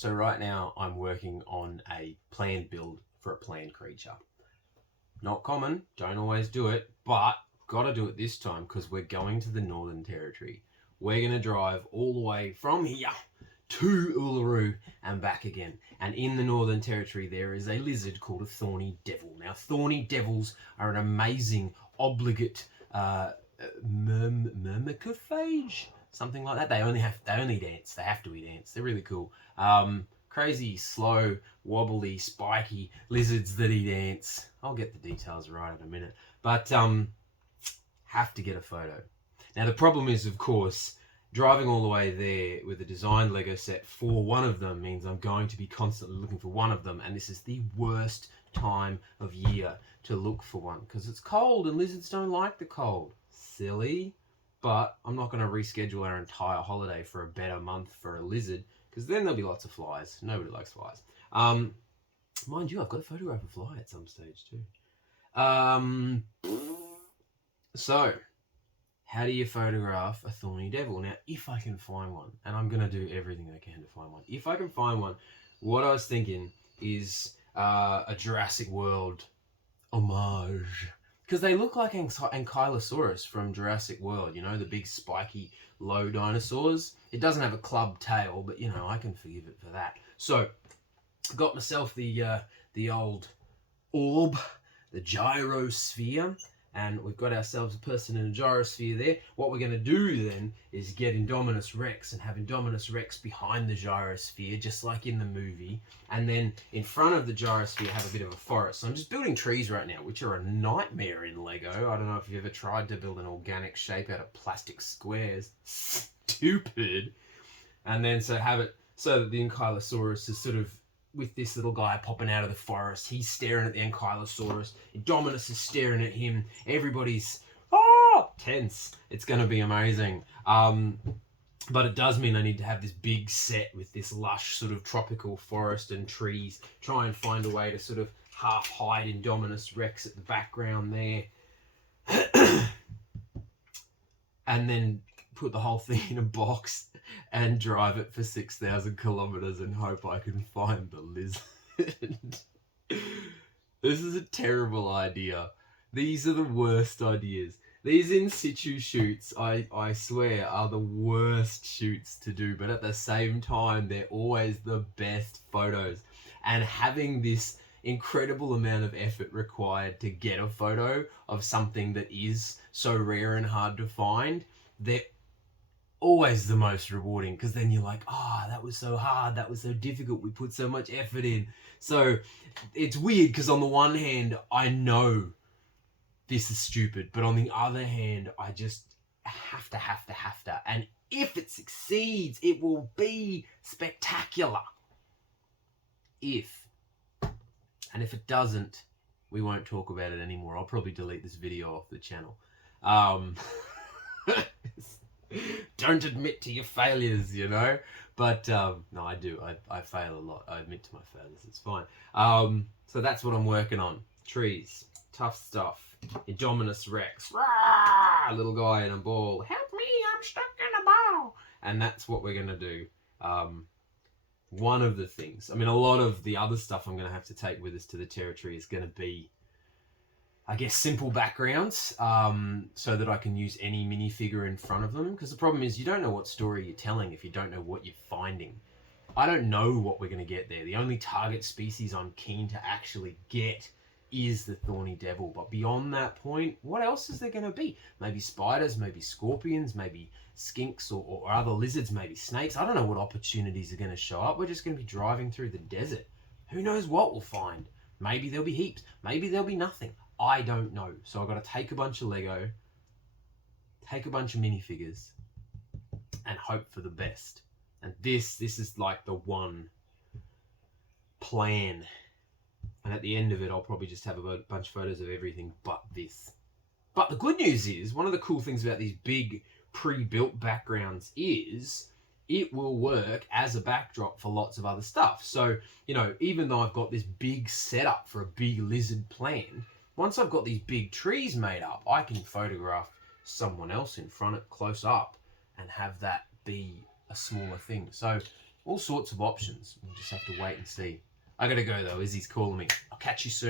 So right now I'm working on a planned build for a planned creature. Not common, don't always do it, but gotta do it this time because we're going to the Northern Territory. We're gonna drive all the way from here to Uluru and back again. And in the Northern Territory there is a lizard called a thorny devil. Now thorny devils are an amazing obligate Myrmecophage, something like that. They only eat ants. They have to eat ants. They're really cool. Crazy, slow, wobbly, spiky lizards that eat ants. I'll get the details right in a minute. But have to get a photo. Now the problem is, of course, driving all the way there with a designed Lego set for one of them means I'm going to be constantly looking for one of them, and this is the worst time of year to look for one because it's cold and lizards don't like the cold. Silly. But I'm not going to reschedule our entire holiday for a better month for a lizard because then there'll be lots of flies. Nobody likes flies. Mind you, I've got to photograph a fly at some stage too. So, how do you photograph a thorny devil? Now, if I can find one, and I'm going to do everything I can to find one. If I can find one, what I was thinking is a Jurassic World homage. Because they look like Ankylosaurus from Jurassic World, you know, the big spiky low dinosaurs. It doesn't have a club tail, but, you know, I can forgive it for that. So, got myself the old orb, the gyrosphere, and we've got ourselves a person in a gyrosphere there. What we're going to do then is get Indominus Rex and have Indominus Rex behind the gyrosphere, just like in the movie. And then in front of the gyrosphere have a bit of a forest. So I'm just building trees right now, which are a nightmare in Lego. I don't know if you've ever tried to build an organic shape out of plastic squares. Stupid. And then so have it so that the Ankylosaurus is sort of with this little guy popping out of the forest. He's staring at the Ankylosaurus. Indominus is staring at him. Everybody's tense. It's going to be amazing. But it does mean I need to have this big set with this lush sort of tropical forest and trees. Try and find a way to sort of half hide Indominus Rex at the background there. And then put the whole thing in a box and drive it for 6,000 kilometers and hope I can find the lizard. This is a terrible idea. These are the worst ideas. These in situ shoots, I swear, are the worst shoots to do, but at the same time, they're always the best photos. And having this incredible amount of effort required to get a photo of something that is so rare and hard to find, they're always the most rewarding because then you're like, that was so hard, that was so difficult, we put so much effort in. So it's weird because on the one hand, I know this is stupid, but on the other hand, I just have to. And if it succeeds, it will be spectacular. And if it doesn't, we won't talk about it anymore. I'll probably delete this video off the channel. Don't admit to your failures, you know. But no, I do. I fail a lot. I admit to my failures. It's fine. So that's what I'm working on. Trees, tough stuff. Indominus Rex, Rah! Little guy in a ball. Help me! I'm stuck in a ball. And that's what we're gonna do. One of the things. I mean, a lot of the other stuff I'm gonna have to take with us to the territory is gonna be, I guess, simple backgrounds, so that I can use any minifigure in front of them. Because the problem is you don't know what story you're telling if you don't know what you're finding. I don't know what we're going to get there. The only target species I'm keen to actually get is the thorny devil. But beyond that point, what else is there going to be? Maybe spiders, maybe scorpions, maybe skinks or other lizards, maybe snakes. I don't know what opportunities are going to show up. We're just going to be driving through the desert. Who knows what we'll find? Maybe there'll be heaps. Maybe there'll be nothing. I don't know. So I've got to take a bunch of Lego, take a bunch of minifigures, and hope for the best. And this is like the one plan. And at the end of it, I'll probably just have a bunch of photos of everything but this. But the good news is, one of the cool things about these big pre-built backgrounds is it will work as a backdrop for lots of other stuff. So, you know, even though I've got this big setup for a big lizard plan, once I've got these big trees made up, I can photograph someone else in front of close up and have that be a smaller thing. So all sorts of options. We'll just have to wait and see. I gotta go though, Izzy's calling me. I'll catch you soon.